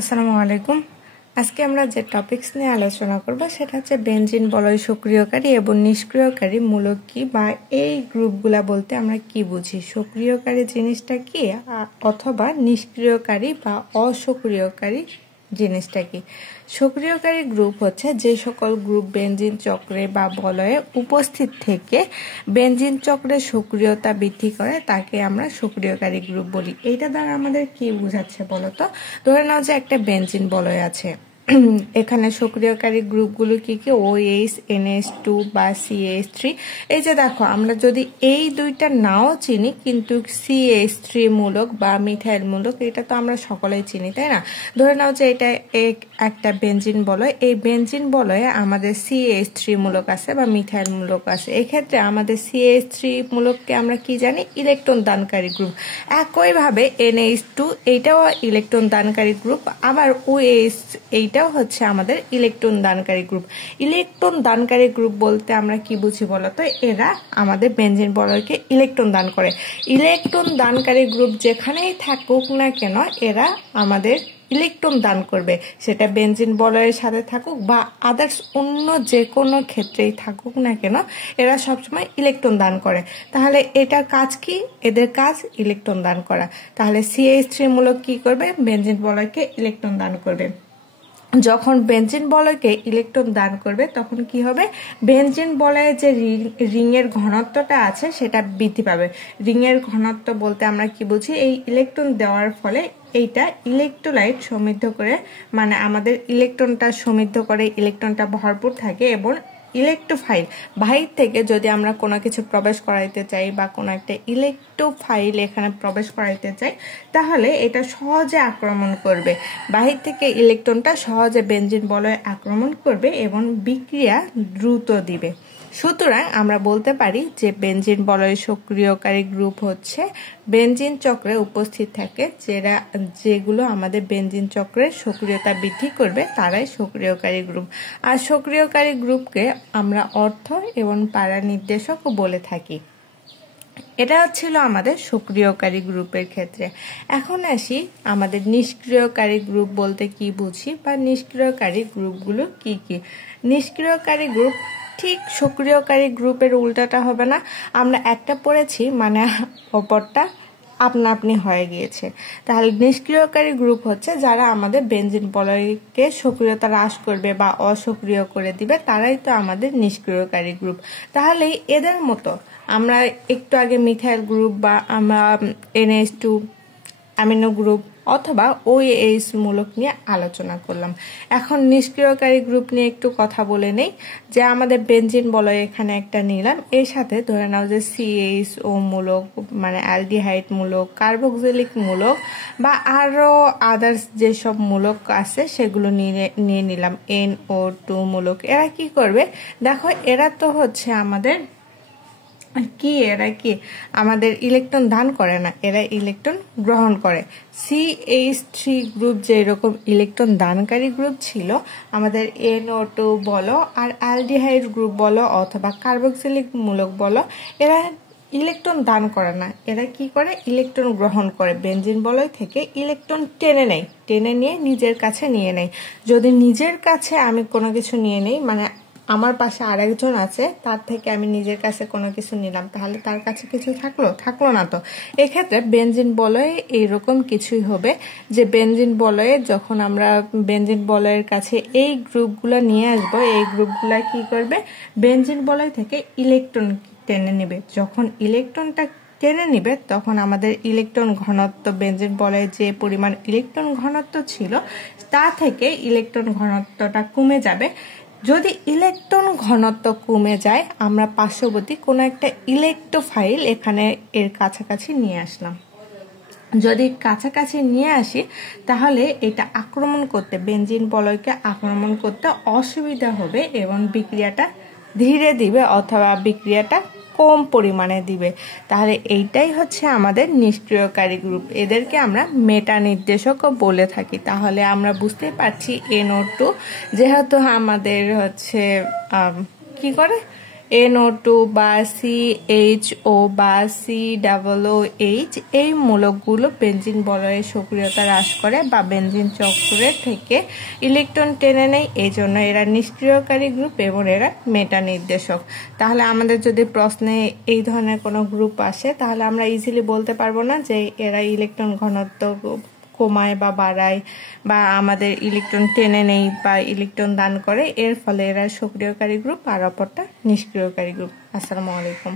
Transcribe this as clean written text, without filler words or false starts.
আসসালামু আলাইকুম। আজকে আমরা যে টপিকস নিয়ে আলোচনা করব সেটা হচ্ছে বেনজিন বলয় সক্রিয়কারী এবং নিষ্ক্রিয়কারী মূলক কি, বা এই গ্রুপগুলা বলতে আমরা কি বুঝি, সক্রিয়কারী জিনিসটা কি অথবা নিষ্ক্রিয়কারী বা অসক্রিয়কারী জিনিসটা কি। সক্রিয়কারী গ্রুপ হচ্ছে যে সকল গ্রুপ বেনজিন চক্রে বা বলয়ে উপস্থিত থেকে বেনজিন চক্রের সক্রিয়তা বৃদ্ধি করে তাকে আমরা সক্রিয়কারী গ্রুপ বলি। এইটা দ্বারা আমাদের কি বোঝাচ্ছে বলতো, ধরে নাও যে একটা বেনজিন বলয় আছে, এখানে সক্রিয়কারী গ্রুপগুলো কি কি, OH, NH2 বা CH3। এই যে দেখো, আমরা যদি এই দুইটা নাও চিনি কিন্তু CH3 মূলক বা মিথাইল মূলক এটা তো আমরা সকলেই চিনি, তাই না? ধরে নাও যে এটা একটা বেনজিন বলয়, এই বেনজিন বলয়ে আমাদের CH3 মূলক আছে বা মিথাইল মূলক আছে। এক্ষেত্রে আমাদের CH3 মূলককে আমরা কি জানি, ইলেকট্রন দানকারী গ্রুপ। একইভাবে NH2 এইটাও ইলেকট্রন দানকারী গ্রুপ, আবার OH এইটাও হচ্ছে আমাদের ইলেকট্রন দানকারী গ্রুপ। ইলেকট্রন দানকারী গ্রুপ বলতে আমরা কি বুঝি বলতো, এরা আমাদের বেনজিন বলয়কে ইলেকট্রন দান করে। ইলেকট্রন দানকারী গ্রুপ যেখানেই থাকুক না কেন এরা আমাদের ইলেকট্রন দান করবে, সেটা বেনজিন বলয়ের সাথে থাকুক বা আদার্স অন্য যে কোনো ক্ষেত্রেই থাকুক না কেন এরা সবসময় ইলেকট্রন দান করে। তাহলে এটার কাজ কি, এদের কাজ ইলেকট্রন দান করা। তাহলে CH3 মূলক কি করবে, বেনজিন বলয়কে ইলেকট্রন দান করবে। যখন বেনজিন বলয়কে ইলেকট্রন দান করবে তখন কি হবে, বেনজিন বলয়ে যে রিংয়ের ঘনত্বটা আছে সেটা বৃদ্ধি পাবে। রিংয়ের ঘনত্ব বলতে আমরা কি বুঝি, এই ইলেকট্রন দেওয়ার ফলে এইটা ইলেকট্রোলাইট সমৃদ্ধ করে, মানে আমাদের ইলেকট্রনটা সমৃদ্ধ করে, ইলেকট্রনটা ভরপুর থাকে। এবং ইলেকট্রোফাইল বাহির থেকে যদি আমরা কোনো কিছু প্রবেশ করাইতে চাই বা কোনো একটা ইলেকট্রোফাইল এখানে প্রবেশ করাইতে চাই তাহলে এটা সহজে আক্রমণ করবে, বাহির থেকে ইলেকট্রনটা সহজে বেনজিন বলয়ে আক্রমণ করবে এবং বিক্রিয়া দ্রুত দিবে। সুতরাং আমরা বলতে পারি যে বেনজিন বলয় সক্রিয়কারী গ্রুপ হচ্ছে বেনজিন চক্রে উপস্থিত থাকে যেগুলো আমাদের বেনজিন চক্রের সক্রিয়তা বৃদ্ধি করবে তারাই সক্রিয়কারী গ্রুপ। আর সক্রিয়কারী গ্রুপকে আমরা অর্থ এবং পারা নির্দেশক বলে থাকি। এটা হচ্ছিল আমাদের সক্রিয়কারী গ্রুপের ক্ষেত্রে। এখন আসি আমাদের নিষ্ক্রিয়কারী গ্রুপ বলতে কি বুঝি, বা নিষ্ক্রিয়কারী গ্রুপগুলো কি কি। নিষ্ক্রিয়কারী গ্রুপ ঠিক সক্রিয়কারী গ্রুপের উল্টাটা হবে না, আমরা একটা পড়েছি মানে অপরটা আপনা আপনি হয়ে গিয়েছে। তাহলে নিষ্ক্রিয়কারী গ্রুপ হচ্ছে যারা আমাদের বেনজিন বলয়কে সক্রিয়তা হ্রাস করবে বা অসক্রিয় করে দিবে, তারাই তো আমাদের নিষ্ক্রিয়কারী গ্রুপ। তাহলে এদের মতো আমরা একটু আগে মিথাইল গ্রুপ বা আমরা NH2 অ্যামিনো গ্রুপ অথবা OH মূলক নিয়ে আলোচনা করলাম। এখন নিষ্ক্রিয়কারী গ্রুপ নিয়ে একটু কথা বলে নেই। যে আমাদের বেনজিন বলয় এখানে একটা নিলাম, এর সাথে ধরে নাও যে CHO মূলক মানে অ্যালডিহাইড মূলক, কার্বক্সিলিক মূলক বা আরো আদার্স যেসব মূলক আছে সেগুলো নিয়ে নিলাম, NO2 মূলক। এরা কি করবে দেখো, এরা তো হচ্ছে আমাদের এরা কি আমাদের ইলেকট্রন দান করে না, এরা ইলেকট্রন গ্রহণ করে। CH3 গ্রুপ যে এরকম ইলেকট্রন দানকারী গ্রুপ ছিল, আমাদের NO2 বলো আর অ্যালডিহাইড গ্রুপ বলো অথবা কার্বক্সিলিক মূলক বলো, এরা ইলেকট্রন দান করে না, এরা কি করে ইলেকট্রন গ্রহণ করে। বেনজিন বলয় থেকে ইলেকট্রন টেনে নিয়ে নিজের কাছে নিয়ে নেয়। যদি নিজের কাছে আমি কোনো কিছু নিয়ে নেই, মানে আমার পাশে আরেকজন আছে তার থেকে আমি নিজের কাছে কোনো কিছু নিলাম, তাহলে তার কাছে কিছু থাকলো না তো। এক্ষেত্রে বেনজিন বলয়ে এইরকম কিছুই হবে যে বেনজিন বলয়ে যখন আমরা বেনজিন বলয়ের কাছে এই গ্রুপগুলো নিয়ে আসব, এই গ্রুপগুলা কি করবে, বেনজিন বলয় থেকে ইলেকট্রন টেনে নেবে। যখন ইলেকট্রনটা টেনে নিবে তখন আমাদের ইলেকট্রন ঘনত্ব, বেনজিন বলয়ে যে পরিমাণ ইলেকট্রন ঘনত্ব ছিল তা থেকে ইলেকট্রন ঘনত্বটা কমে যাবে। যদি ইলেকট্রন ঘনত্ব কমে যায় আমরা পার্শ্ববর্তী কোনো একটা ইলেকট্রোফাইল এখানে এর কাছাকাছি নিয়ে আসলাম। যদি কাছাকাছি নিয়ে আসি তাহলে এটা আক্রমণ করতে, বেনজিন বলয়কে আক্রমণ করতে অসুবিধা হবে এবং বিক্রিয়াটা ধীরে দিবে অথবা বিক্রিয়াটা কম পরিমাণে দিবে। তাহলে এইটাই হচ্ছে আমাদের নিষ্ক্রিয়কারী গ্রুপ, এদেরকে আমরা মেটা নির্দেশকও বলে থাকি। তাহলে আমরা বুঝতে পারছি NO2 যেহেতু আমাদের হচ্ছে কি করে NO2 বা CHO বা COOH এই মূলকগুলো বেনজিন বলয়ের সক্রিয়তা হ্রাস করে বা বেনজিন চক্রের থেকে ইলেকট্রন টেনে নেয়। এই জন্য এরা নিষ্ক্রিয়কারী গ্রুপ এবং এরা মেটা নির্দেশক। তাহলে আমাদের যদি প্রশ্নে এই ধরনের কোনো গ্রুপ আসে তাহলে আমরা ইজিলি বলতে পারবো না যে এরা ইলেকট্রন ঘনত্ব কমায় বা বাড়ায় বা আমাদের ইলেকট্রন টেনে নেই বা ইলেকট্রন দান করে, এর ফলে এরা সক্রিয়কারী গ্রুপ আর অপরটা নিষ্ক্রিয়কারী গ্রুপ। আসসালামু আলাইকুম।